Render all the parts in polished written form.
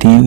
3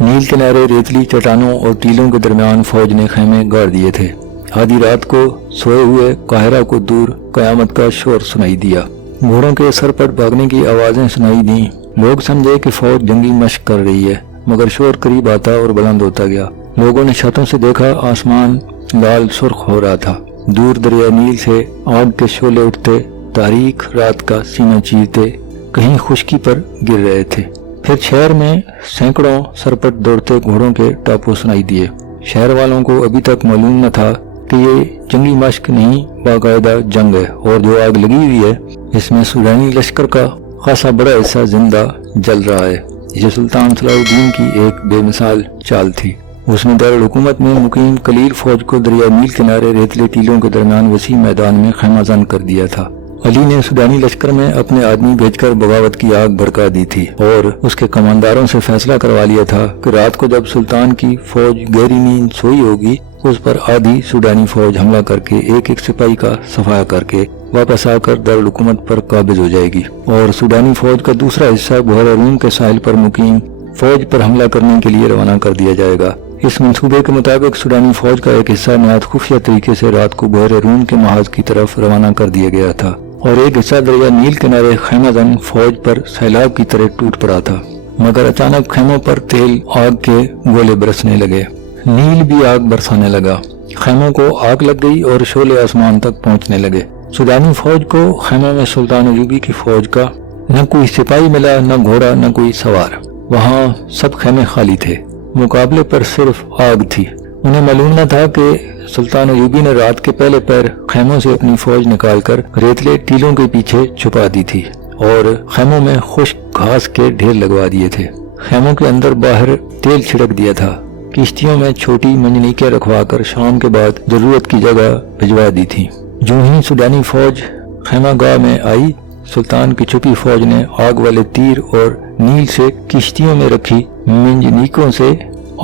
نیل کنارے ریتلی چٹانوں اور ٹیلوں کے درمیان فوج نے خیمے گاڑ دیے تھے۔ آدھی رات کو سوئے ہوئے قاہرہ کو دور قیامت کا شور سنائی دیا۔ گھوڑوں کے سر پر بھاگنے کی آوازیں سنائی دیں۔ لوگ سمجھے کہ فوج جنگی مشق کر رہی ہے، مگر شور قریب آتا اور بلند ہوتا گیا۔ لوگوں نے چھتوں سے دیکھا، آسمان لال سرخ ہو رہا تھا۔ دور دریا نیل سے آگ کے شعلے اٹھتے، تاریک رات کا سینہ چیرتے کہیں خشکی پر گر رہے تھے۔ پھر شہر میں سینکڑوں سرپٹ دوڑتے گھوڑوں کے ٹاپو سنائی دیے۔ شہر والوں کو ابھی تک معلوم نہ تھا کہ یہ جنگی مشق نہیں، باقاعدہ جنگ ہے، اور جو آگ لگی ہوئی ہے اس میں سودانی لشکر کا خاصا بڑا حصہ زندہ جل رہا ہے۔ یہ سلطان صلاح الدین کی ایک بے مثال چال تھی۔ اس نے دارالحکومت میں مقیم قلیل فوج کو دریا نیل کنارے ریتلے ٹیلوں کے درمیان وسیع میدان میں خیمہ زن کر دیا تھا۔ علی نے سودانی لشکر میں اپنے آدمی بھیج کر بغاوت کی آگ بھڑکا دی تھی اور اس کے کمانداروں سے فیصلہ کروا لیا تھا کہ رات کو جب سلطان کی فوج گہری نیند سوئی ہوگی اس پر آدھی سودانی فوج حملہ کر کے ایک ایک سپاہی کا صفایا کر کے واپس آ کر دارالحکومت پر قابض ہو جائے گی، اور سودانی فوج کا دوسرا حصہ بحیرہ روم کے ساحل پر مقیم فوج پر حملہ کرنے کے لیے روانہ کر دیا جائے گا۔ اس منصوبے کے مطابق سودانی فوج کا ایک حصہ نہایت خفیہ طریقے سے رات کو بحیرہ روم کے محاذ کی طرف روانہ کر دیا گیا تھا، اور ایک حصہ دریا نیل کنارے خیمہ زن فوج پر سیلاب کی طرح ٹوٹ پڑا تھا۔ مگر اچانک خیموں پر تیل آگ کے گولے برسنے لگے، نیل بھی آگ برسانے لگا، خیموں کو آگ لگ گئی اور شعلے آسمان تک پہنچنے لگے۔ سودانی فوج کو خیمہ میں سلطان ایوبی کی فوج کا نہ کوئی سپاہی ملا، نہ گھوڑا، نہ کوئی سوار۔ وہاں سب خیمے خالی تھے، مقابلے پر صرف آگ تھی۔ انہیں معلوم نہ تھا کہ سلطان ایوبی نے رات کے پہلے پہر خیموں سے اپنی فوج نکال کر ریتلے ٹیلوں کے پیچھے چھپا دی تھی اور خیموں میں خشک گھاس کے ڈھیر لگوا دیے تھے۔ خیموں کے اندر باہر تیل چھڑک دیا تھا۔ کشتیوں میں چھوٹی منجنیکیں رکھوا کر شام کے بعد ضرورت کی جگہ بھجوا دی تھی۔ جو ہی سودانی فوج خیمہ گاہ میں آئی، سلطان کی چھپی فوج نے آگ والے تیر اور نیل سے کشتیوں میں رکھی منجنیکوں سے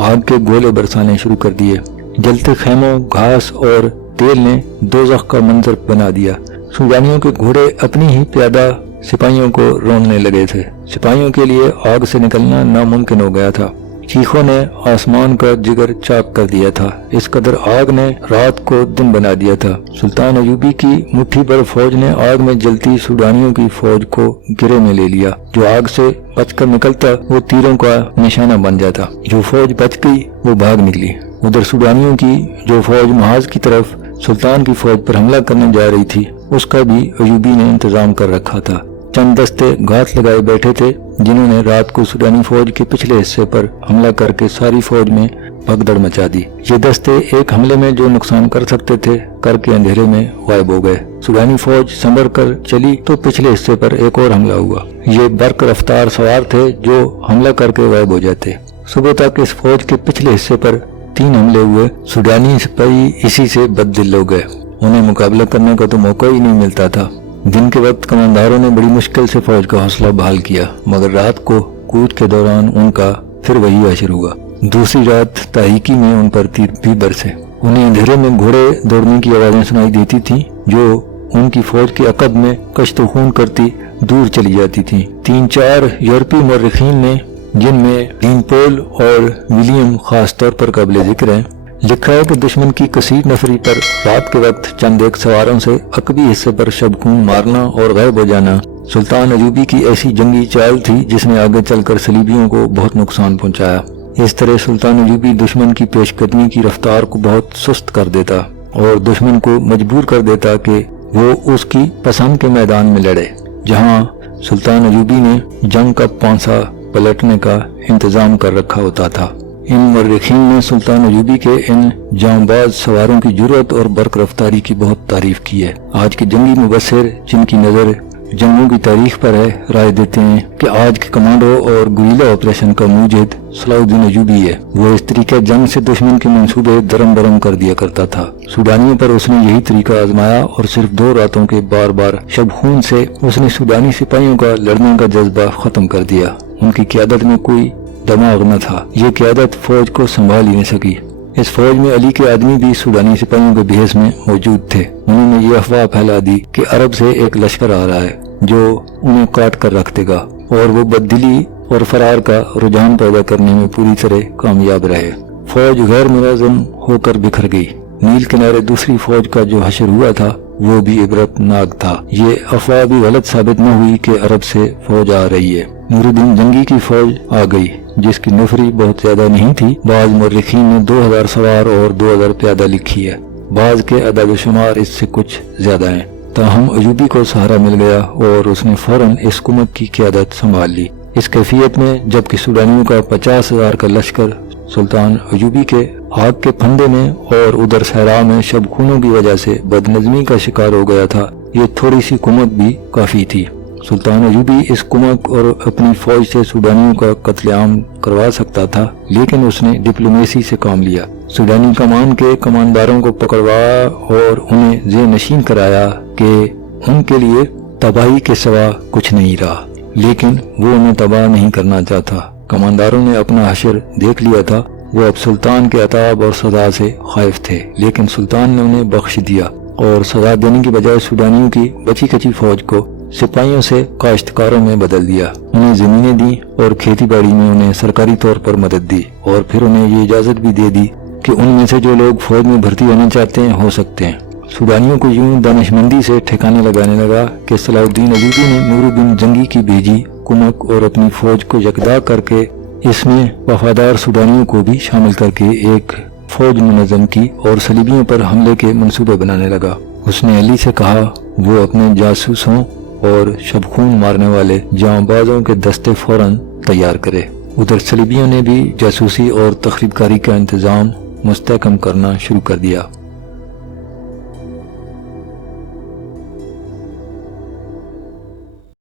آگ کے گولے برسانے شروع کر دیے۔ جلتے خیموں، گھاس اور تیل نے دوزخ کا منظر بنا دیا۔ سودانیوں کے گھوڑے اپنی ہی پیادہ سپاہیوں کو روننے لگے تھے۔ سپاہیوں کے لیے آگ سے نکلنا ناممکن ہو گیا تھا۔ چیخوں نے آسمان کا جگر چاک کر دیا تھا۔ اس قدر آگ نے رات کو دن بنا دیا تھا۔ سلطان ایوبی کی مٹھی بھر فوج نے آگ میں جلتی سودانیوں کی فوج کو گرے میں لے لیا۔ جو آگ سے بچ کر نکلتا وہ تیروں کا نشانہ بن جاتا۔ جو فوج بچ گئی وہ بھاگ نکلی۔ ادھر سودانیوں کی جو فوج محاذ کی طرف سلطان کی فوج پر حملہ کرنے جا رہی تھی اس کا بھی ایوبی نے انتظام کر رکھا تھا۔ چند دستے گھات لگائے بیٹھے تھے جنہوں نے رات کو سودانی فوج کے پچھلے حصے پر حملہ کر کے ساری فوج میں بھگدڑ مچا دی۔ یہ دستے ایک حملے میں جو نقصان کر سکتے تھے کر کے اندھیرے میں غائب ہو گئے۔ سودانی فوج سنبھل کر چلی تو پچھلے حصے پر ایک اور حملہ ہوا۔ یہ برق رفتار سوار تھے جو حملہ کر کے غائب ہو جاتے۔ صبح تک اس فوج کے پچھلے حصے پر 3 حملے ہوئے۔ سودانی سپاہی اسی سے بد دل ہو گئے، انہیں مقابلہ کرنے کا تو موقع ہی نہیں ملتا تھا۔ دن کے وقت کمانداروں نے بڑی مشکل سے فوج کا حوصلہ بحال کیا، مگر رات کو کود کے دوران ان کا پھر وہی حشر ہوا۔ دوسری رات تاریکی میں ان پر تیر بھی برسے۔ انہیں اندھیرے میں گھوڑے دوڑنے کی آوازیں سنائی دیتی تھیں جو ان کی فوج کے عقب میں کشت و خون کرتی دور چلی جاتی تھیں۔ 3-4 یورپی مورخین نے، جن میں ڈین پول اور ولیم خاص طور پر قابل ذکر ہیں، لکھا ہے کہ دشمن کی کثیر نفری پر رات کے وقت چند ایک سواروں سے عقبی حصے پر شب خون مارنا اور غائب ہو جانا سلطان ایوبی کی ایسی جنگی چال تھی جس نے آگے چل کر صلیبیوں کو بہت نقصان پہنچایا۔ اس طرح سلطان ایوبی دشمن کی پیش قدمی کی رفتار کو بہت سست کر دیتا اور دشمن کو مجبور کر دیتا کہ وہ اس کی پسند کے میدان میں لڑے، جہاں سلطان ایوبی نے جنگ کا پانسا پلٹنے کا انتظام کر رکھا ہوتا تھا۔ ان مورخین نے سلطان ایوبی کے ان جانباز سواروں کی جرأت اور برق رفتاری کی بہت تعریف کی ہے۔ آج کے جنگی مبصر جن کی نظر جنگوں کی تاریخ پر ہے، رائے دیتے ہیں کہ آج کے کمانڈو اور گوریلا آپریشن کا موجد صلاح الدین ایوبی ہے۔ وہ اس طریقہ جنگ سے دشمن کے منصوبے درم برم کر دیا کرتا تھا۔ سودانیوں پر اس نے یہی طریقہ آزمایا اور صرف 2 راتوں کے بار بار شب خون سے اس نے سودانی سپاہیوں کا لڑنے کا جذبہ ختم کر دیا۔ ان کی قیادت میں کوئی دماغ نہ تھا، یہ قیادت فوج کو سنبھال ہی نہیں سکی۔ اس فوج میں علی کے آدمی بھی سودانی سپاہیوں کے بحث میں موجود تھے۔ انہوں نے یہ افواہ پھیلا دی کہ عرب سے ایک لشکر آ رہا ہے جو انہیں کاٹ کر رکھ دے گا، اور وہ بددلی اور فرار کا رجحان پیدا کرنے میں پوری طرح کامیاب رہے۔ فوج غیر منظم ہو کر بکھر گئی۔ نیل کنارے دوسری فوج کا جو حشر ہوا تھا وہ بھی عبرت ناک تھا۔ یہ افواہ بھی غلط ثابت نہ ہوئی کہ عرب سے فوج آ رہی ہے۔ نور الدین جنگی کی فوج آ گئی جس کی نفری بہت زیادہ نہیں تھی۔ بعض مورخین نے 2000 سوار اور 2000 پیادہ لکھی ہے، بعض کے اعداد و شمار اس سے کچھ زیادہ ہیں۔ تاہم ایوبی کو سہارا مل گیا اور اس نے فوراً اس کمک کی قیادت سنبھال لی۔ اس کیفیت میں جبکہ سوڈانیوں کا 50,000 کا لشکر سلطان ایوبی کے آگ کے پھندے میں اور ادھر صحرا میں شب خونوں کی وجہ سے بدنظمی کا شکار ہو گیا تھا، یہ تھوڑی سی کمک بھی کافی تھی۔ سلطان ایوبی اس کمک اور اپنی فوج سے سوڈانیوں کا قتل عام کروا سکتا تھا، لیکن اس نے ڈپلومیسی سے کام لیا۔ سوڈانی کمان کے کمانداروں کو پکڑوایا اور انہیں ذہن نشین کرایا کہ ان کے لیے تباہی کے سوا کچھ نہیں رہا، لیکن وہ انہیں تباہ نہیں کرنا چاہتا۔ کمانداروں نے اپنا حشر دیکھ لیا تھا، وہ اب سلطان کے عتاب اور سزا سے خائف تھے، لیکن سلطان نے انہیں بخش دیا اور سزا دینے کی بجائے سوڈانیوں کی بچی کچی فوج کو سپاہیوں سے کاشتکاروں میں بدل دیا، انہیں زمینیں دیں اور کھیتی باڑی میں انہیں سرکاری طور پر مدد دی، اور پھر انہیں یہ اجازت بھی دے دی کہ ان میں سے جو لوگ فوج میں بھرتی ہونا چاہتے ہیں ہو سکتے ہیں۔ سوڈانیوں کو یوں دانشمندی سے ٹھکانے لگانے لگا کہ صلاح الدین ایوبی نے نور الدین جنگی کی بھیجی کمک اور اپنی فوج کو یکجا کر کے اس میں وفادار سوڈانیوں کو بھی شامل کر کے ایک فوج منظم کی اور صلیبیوں پر حملے کے منصوبے بنانے لگا۔ اس نے علی سے کہا وہ اپنے جاسوسوں اور شب خون مارنے والے جاں بازوں کے دستے فوراً تیار کرے۔ ادھر صلیبیوں نے بھی جاسوسی اور تخریب کاری کا انتظام مستحکم کرنا شروع کر دیا۔